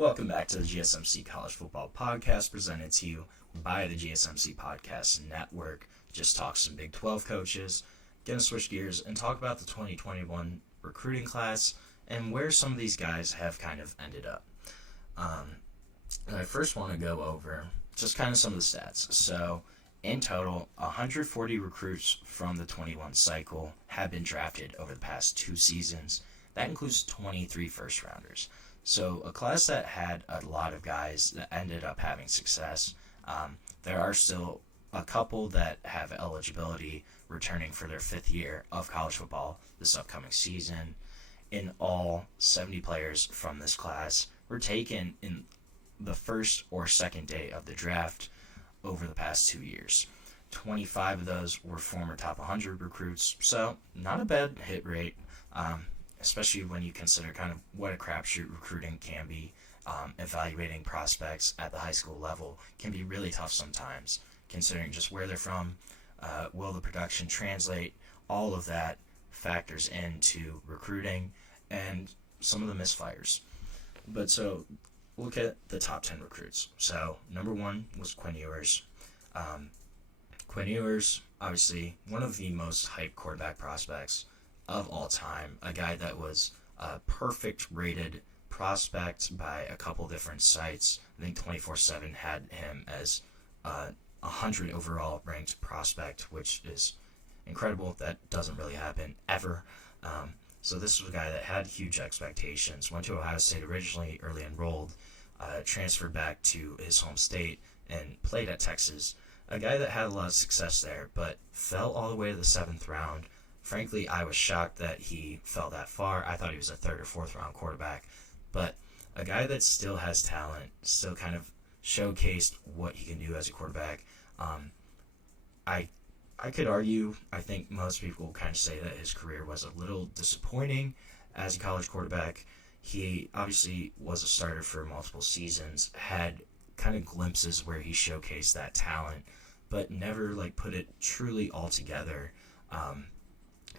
Welcome back to the GSMC College Football Podcast, presented to you by the GSMC Podcast Network. Just talk some Big 12 coaches, gonna switch gears, and talk about the 2021 recruiting class and where some of these guys have kind of ended up. And I first want to go over just kind of some of the stats. So, in total, 140 recruits from the 21 cycle have been drafted over the past 2 seasons. That includes 23 first-rounders. So a class that had a lot of guys that ended up having success. There are still a couple that have eligibility returning for their 5th year of college football this upcoming season. In all, 70 players from this class were taken in the first or second day of the draft over the past 2 years. 25 of those were former top 100 recruits, so not a bad hit rate. Especially when you consider kind of what a crapshoot recruiting can be. Evaluating prospects at the high school level can be really tough sometimes, considering just where they're from, will the production translate, all of that factors into recruiting and some of the misfires. But so, look at the top 10 recruits. So, number 1 was Quinn Ewers. Quinn Ewers, obviously, one of the most hyped quarterback prospects of all time, a guy that was a perfect rated prospect by a couple different sites. I think 24/7 had him as a 100 overall ranked prospect, which is incredible. That doesn't really happen ever. So this was a guy that had huge expectations, went to Ohio State originally, early enrolled, transferred back to his home state, and played at Texas. A guy that had a lot of success there, but fell all the way to the 7th round. Frankly, I was shocked that he fell that far. I thought he was a 3rd or 4th round quarterback. But a guy that still has talent, still kind of showcased what he can do as a quarterback. I could argue, I think most people kind of say that his career was a little disappointing as a college quarterback. He obviously was a starter for multiple seasons, had kind of glimpses where he showcased that talent, but never put it truly all together.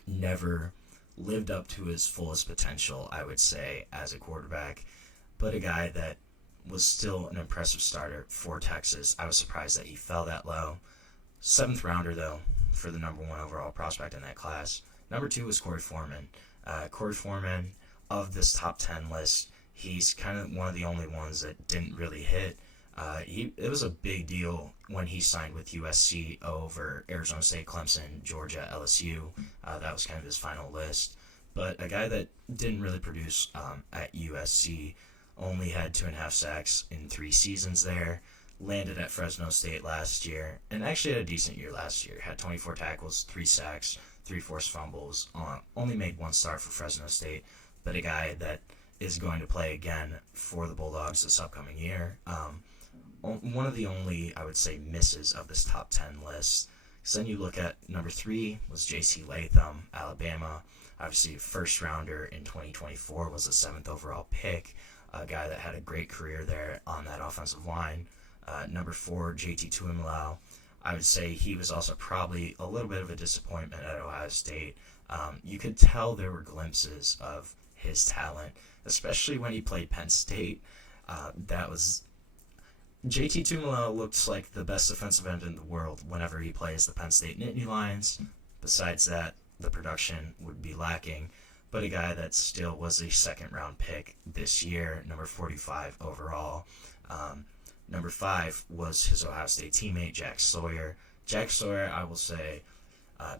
Never lived up to his fullest potential, I would say, as a quarterback, but a guy that was still an impressive starter for Texas. I was surprised that he fell that low. 7th rounder, though, for the number 1 overall prospect in that class. Number 2 was Korey Foreman. Korey Foreman, of this top 10 list, he's kind of one of the only ones that didn't really hit. It was a big deal when he signed with USC over Arizona State, Clemson, Georgia, LSU. That was kind of his final list. But a guy that didn't really produce at USC, only had 2.5 sacks in 3 seasons there, landed at Fresno State last year, and actually had a decent year last year. Had 24 tackles, 3 sacks, 3 forced fumbles, only made 1 start for Fresno State, but a guy that is going to play again for the Bulldogs this upcoming year. One of the only, I would say, misses of this top 10 list. So then you look at number 3 was J.C. Latham, Alabama. Obviously, 1st rounder in 2024, was the 7th overall pick. A guy that had a great career there on that offensive line. Number 4, J.T. Tuimoloau. I would say he was also probably a little bit of a disappointment at Ohio State. You could tell there were glimpses of his talent, especially when he played Penn State. J.T. Tuimoloau looks like the best defensive end in the world whenever he plays the Penn State Nittany Lions. Besides that, the production would be lacking, but a guy that still was a 2nd round pick this year, number 45 overall. Number 5 was his Ohio State teammate, Jack Sawyer. Jack Sawyer, I will say,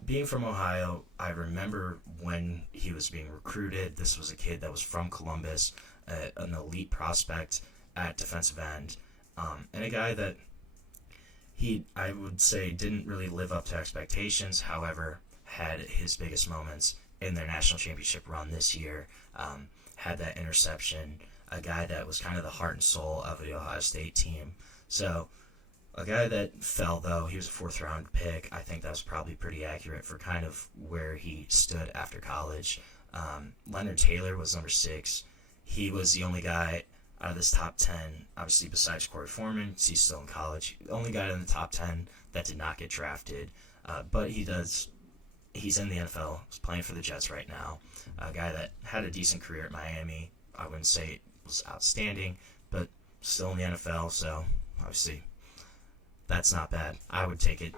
being from Ohio, I remember when he was being recruited. This was a kid that was from Columbus, an elite prospect at defensive end. And a guy that I would say, didn't really live up to expectations, however, had his biggest moments in their national championship run this year, had that interception, a guy that was kind of the heart and soul of the Ohio State team. So, a guy that fell, though, he was a 4th round pick. I think that was probably pretty accurate for kind of where he stood after college. Leonard Taylor was number 6. He was the only guy out of this top 10, obviously besides Korey Foreman, he's still in college, the only guy in the top 10 that did not get drafted, but he's in the NFL, he's playing for the Jets right now, a guy that had a decent career at Miami. I wouldn't say it was outstanding, but still in the NFL, so obviously that's not bad. I would take it.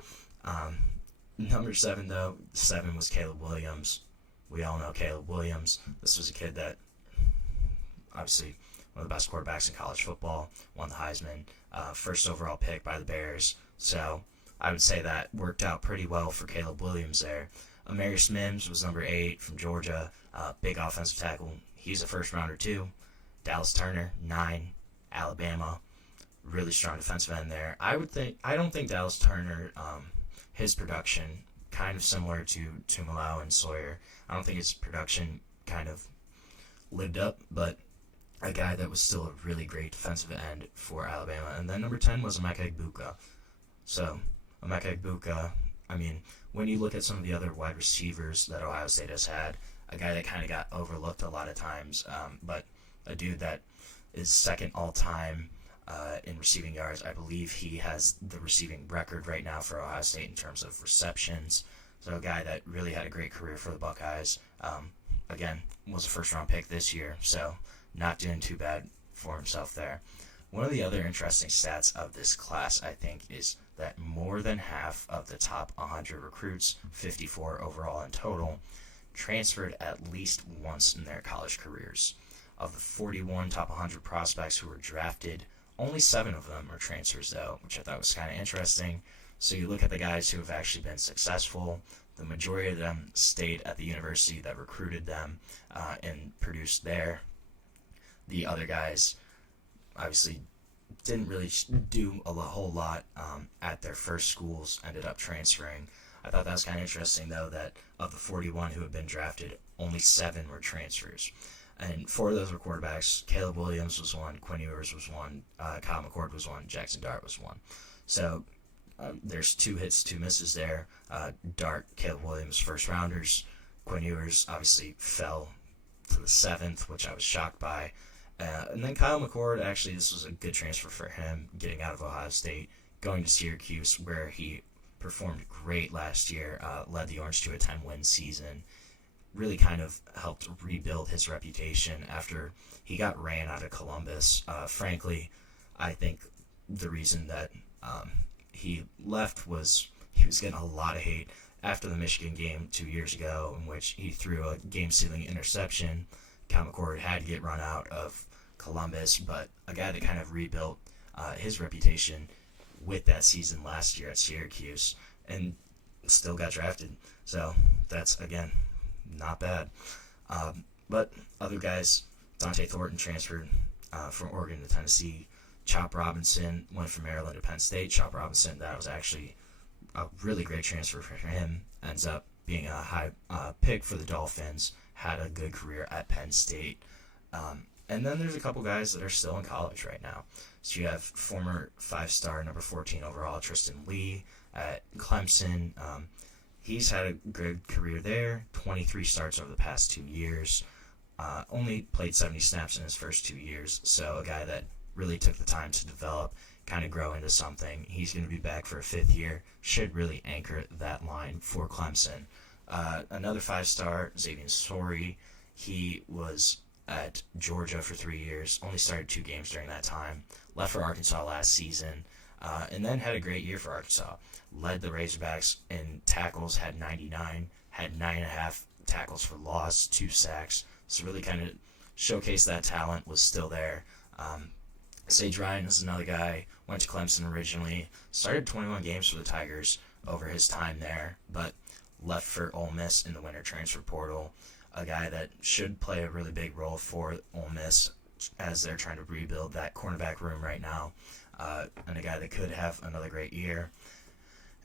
Number 7, though, 7 was Caleb Williams. We all know Caleb Williams. This was a kid that, obviously, one of the best quarterbacks in college football, won the Heisman, first overall pick by the Bears. So I would say that worked out pretty well for Caleb Williams there. Amarius Mims was number 8 from Georgia, big offensive tackle. He's a first-rounder, too. Dallas Turner, 9, Alabama, really strong defensive end there. I don't think Dallas Turner, his production, kind of similar to Tumalau and Sawyer. I don't think his production kind of lived up, but a guy that was still a really great defensive end for Alabama. And then number 10 was Emeka Egbuka. So, Emeka Egbuka, I mean, when you look at some of the other wide receivers that Ohio State has had, a guy that kind of got overlooked a lot of times, but a dude that is second all-time in receiving yards. I believe he has the receiving record right now for Ohio State in terms of receptions. So a guy that really had a great career for the Buckeyes. Again, was a first-round pick this year, so not doing too bad for himself there. One of the other interesting stats of this class, I think, is that more than half of the top 100 recruits, 54 overall in total, transferred at least once in their college careers. Of the 41 top 100 prospects who were drafted, only 7 of them are transfers, though, which I thought was kind of interesting. So you look at the guys who have actually been successful. The majority of them stayed at the university that recruited them and produced there. The other guys obviously didn't really do a whole lot at their first schools, ended up transferring. I thought that was kind of interesting, though, that of the 41 who had been drafted, only 7 were transfers. And 4 of those were quarterbacks. Caleb Williams was one, Quinn Ewers was one, Kyle McCord was one, Jackson Dart was one. So there's 2 hits, 2 misses there. Dart, Caleb Williams, first rounders. Quinn Ewers obviously fell to the 7th, which I was shocked by. And then Kyle McCord, actually, this was a good transfer for him, getting out of Ohio State, going to Syracuse, where he performed great last year, led the Orange to a 10-win season, really kind of helped rebuild his reputation after he got ran out of Columbus. Frankly, I think the reason that he left was he was getting a lot of hate after the Michigan game 2 years ago, in which he threw a game-sealing interception. Kyle McCord had to get run out of Columbus, but a guy that kind of rebuilt his reputation with that season last year at Syracuse and still got drafted. So that's, again, not bad. But other guys, Dante Thornton transferred from Oregon to Tennessee. Chop Robinson went from Maryland to Penn State. Chop Robinson, that was actually a really great transfer for him. Ends up being a high pick for the Dolphins. Had a good career at Penn State. And then there's a couple guys that are still in college right now. So you have former 5-star, number 14 overall, Tristan Lee at Clemson. He's had a good career there, 23 starts over the past 2 years. Only played 70 snaps in his first 2 years. So a guy that really took the time to develop, kind of grow into something. He's going to be back for a 5th year. Should really anchor that line for Clemson. Another 5-star, Xavier Sorey. He was at Georgia for 3 years. Only started 2 games during that time. Left for Arkansas last season. And then had a great year for Arkansas. Led the Razorbacks in tackles, had 99, had 9.5 tackles for loss, 2 sacks. So really kind of showcased that talent was still there. Sage Ryan is another guy, went to Clemson originally, started 21 games for the Tigers over his time there, but left for Ole Miss in the winter transfer portal. A guy that should play a really big role for Ole Miss as they're trying to rebuild that cornerback room right now, and a guy that could have another great year.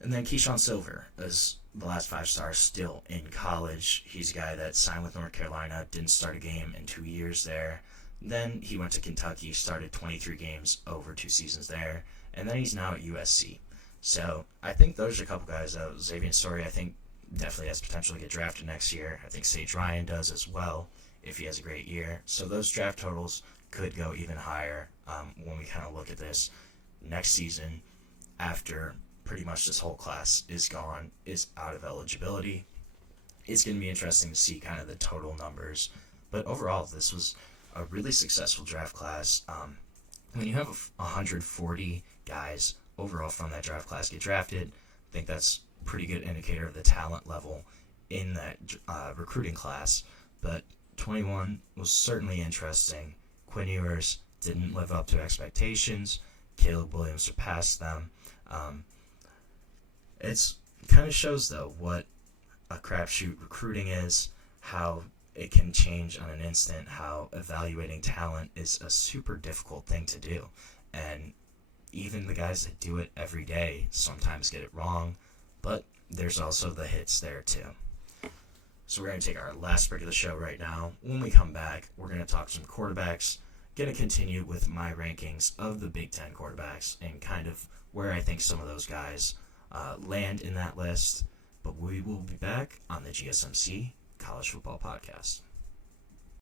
And then Keyshawn Silver is the last 5-star still in college. He's a guy that signed with North Carolina, didn't start a game in 2 years there. Then he went to Kentucky, started 23 games over 2 seasons there, and then he's now at USC. So I think those are a couple guys. Xavier Sorey, I think, definitely has potential to get drafted next year. I think Sage Ryan does as well if he has a great year. So those draft totals could go even higher when we kind of look at this next season after pretty much this whole class is gone, is out of eligibility. It's going to be interesting to see kind of the total numbers. But overall, this was a really successful draft class. when you have 140 guys overall from that draft class get drafted, I think that's a pretty good indicator of the talent level in that recruiting class. But 21 was certainly interesting. Quinn Ewers didn't live up to expectations. Caleb Williams surpassed them. It's kind of shows, though, what a crapshoot recruiting is, how it can change on an instant, how evaluating talent is a super difficult thing to do. And even the guys that do it every day sometimes get it wrong, but there's also the hits there too. So we're going to take our last break of the show right now. When we come back, we're going to talk some quarterbacks, going to continue with my rankings of the Big Ten quarterbacks and kind of where I think some of those guys land in that list. But we will be back on the GSMC College Football Podcast.